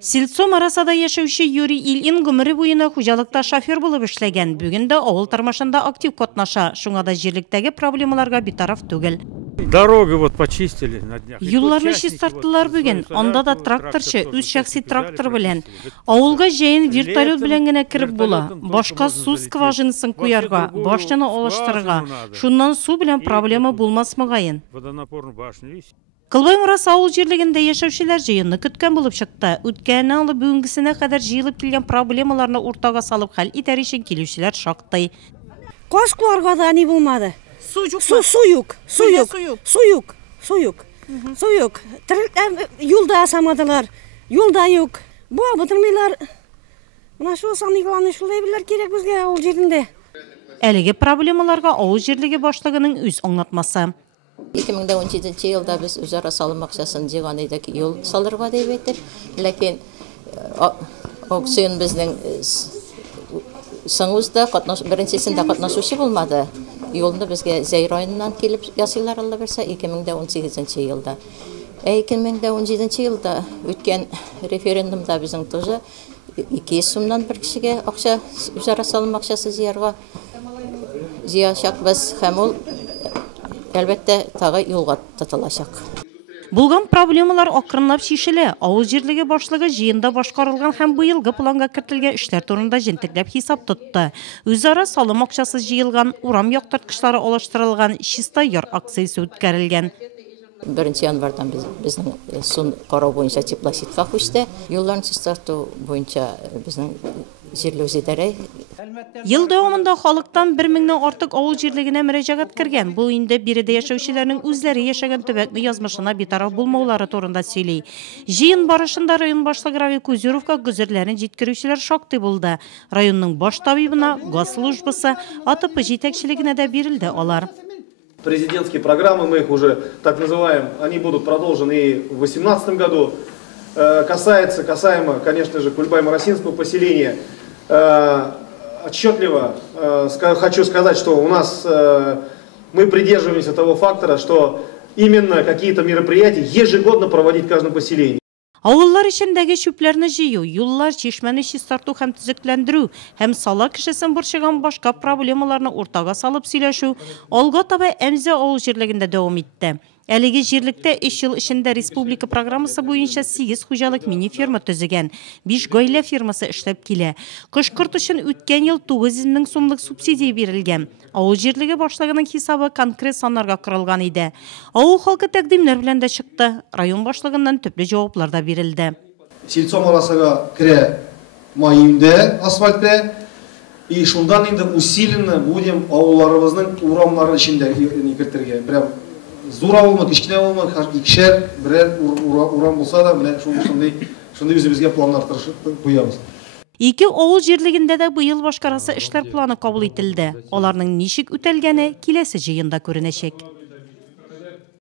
Сельцо Марасада яшәүче Юрий Ильин гомере буена хуҗалыкта шофер булып эшләгән. Бүген дә авыл тормышында актив катнаша. Шуңа да җирлектәге проблемаларга битараф түгел. Дороги вот почистили на днях. Юлларны чистарттылар бүген. Анда да тракторчы үз шәхси трактор белән. Авылга җәен вертолет белән генә кирип була. Башка су скважинасын куярга, башчаны алыштырырга. Шуннан су белән проблема булмас мөгаен. Водонапорную башню есть. Кылбай Мурас авыл җирлегендә яшәүчеләр җыенны көткән булып чыкты. Үткәннән алып бүгенгесенә кадәр җыелып килгән проблемаларны уртага салып хәл итәр өчен килүчеләр шактый. Кашкаларга да ни булмады. Суюк. Юлда асамадылар. Юлда юк. Бу бутырмыйлар. Менә шу саныйларны шулай билер кирәк безгә авыл җирендә. Әлеге проблемаларга авыл җирлеге башлыгының үз аңлатмасы. 2017 елда біз үзара салым акчасын жыган идек, юл салырга дип әйтер. Ләкин аукцион безнең соңузда беренчесендә катнашучы булмады. Юлны безгә Зәй районыннан килеп ясыйлар алла берсә 2018 елда. 2017 елда үткән референдумда безнең тоже 200 сумнан бер кешегә акча үзара салым акчасы җыярга җыячакбыз һәм ул әлбәттә тагы юлга тотылачак. Булган проблемалар акрынлап шишелә. Авыл җирлеге башлыгы җыенда башкарылган һәм быелгы планга кертелгән эшләр турында җентекләп хисап тотты. Үзара салым акчасы җыелган, урам яктырткычлары алыштырылган, чиста яр акциясе үткәрелгән. 1 январдан безнең сон карау буенча теплосетка күчте. Юлларны чистарту буенча безнең җирле үзидарә. Ел дәвамында халыктан 1000-нән артык авыл җирлегенә мөрәҗәгать кергән. Бу инде биредә яшәүчеләрнең үзләре яшәгән төбәкне язмышына битараф булмаулары турында сөйли. Җыен барышында район башлыгы Равил Кузюровка гүзәрләрен җиткерүчеләр шактый булды. Районның баш табибына, газ службасы, АТП җитәкчелегенә дә бирелде алар. Президентские программы, мы их уже так называем, они будут продолжены и в 2018 году. Касаемо, конечно же, Кульбай-Марасинского поселения, отчетливо хочу сказать, что у нас мы придерживаемся того фактора, что именно какие-то мероприятия ежегодно проводить в каждом поселении. Авыллар эчендәге чүпләрне җыю, юллар, чишмәне чистарту һәм төзекләндерү, һәм сала кешесен борчыган башка проблемаларны уртага салып сөйләшү алга таба Әмзә авыл җирлегендә дәвам итте. Әлеге җирлектә 3 ел эчендә республика программасы буенча 8 хуҗалык мини-ферма төзегән, 5 гаилә фермасы эшләп килә. Кышкырт өчен үткән ел 900 мең сумлык субсидия бирелгән. Авыл җирлеге башлыгының хисабы конкрет саннарга корылган иде. Авыл халкы тәкъдимнәр белән дә чыкты. Район башлыгыннан төпле җаваплар да бирелде. Сельцо Марасага керә майымда асфальтта и шундан инде усиленно будем авылларыбызның урамнары эчендә кертергә. Прям зур авылмы, кичкенә авылмы, икешәр берәр урам булса да, менә шундый үзебезгә планнар тырышып куябыз. Ике авыл җирлегендә дә быел башкарасы эшләр планы кабул ителде. Аларның ничек үтәлгәне киләсе җыенда күренәчәк.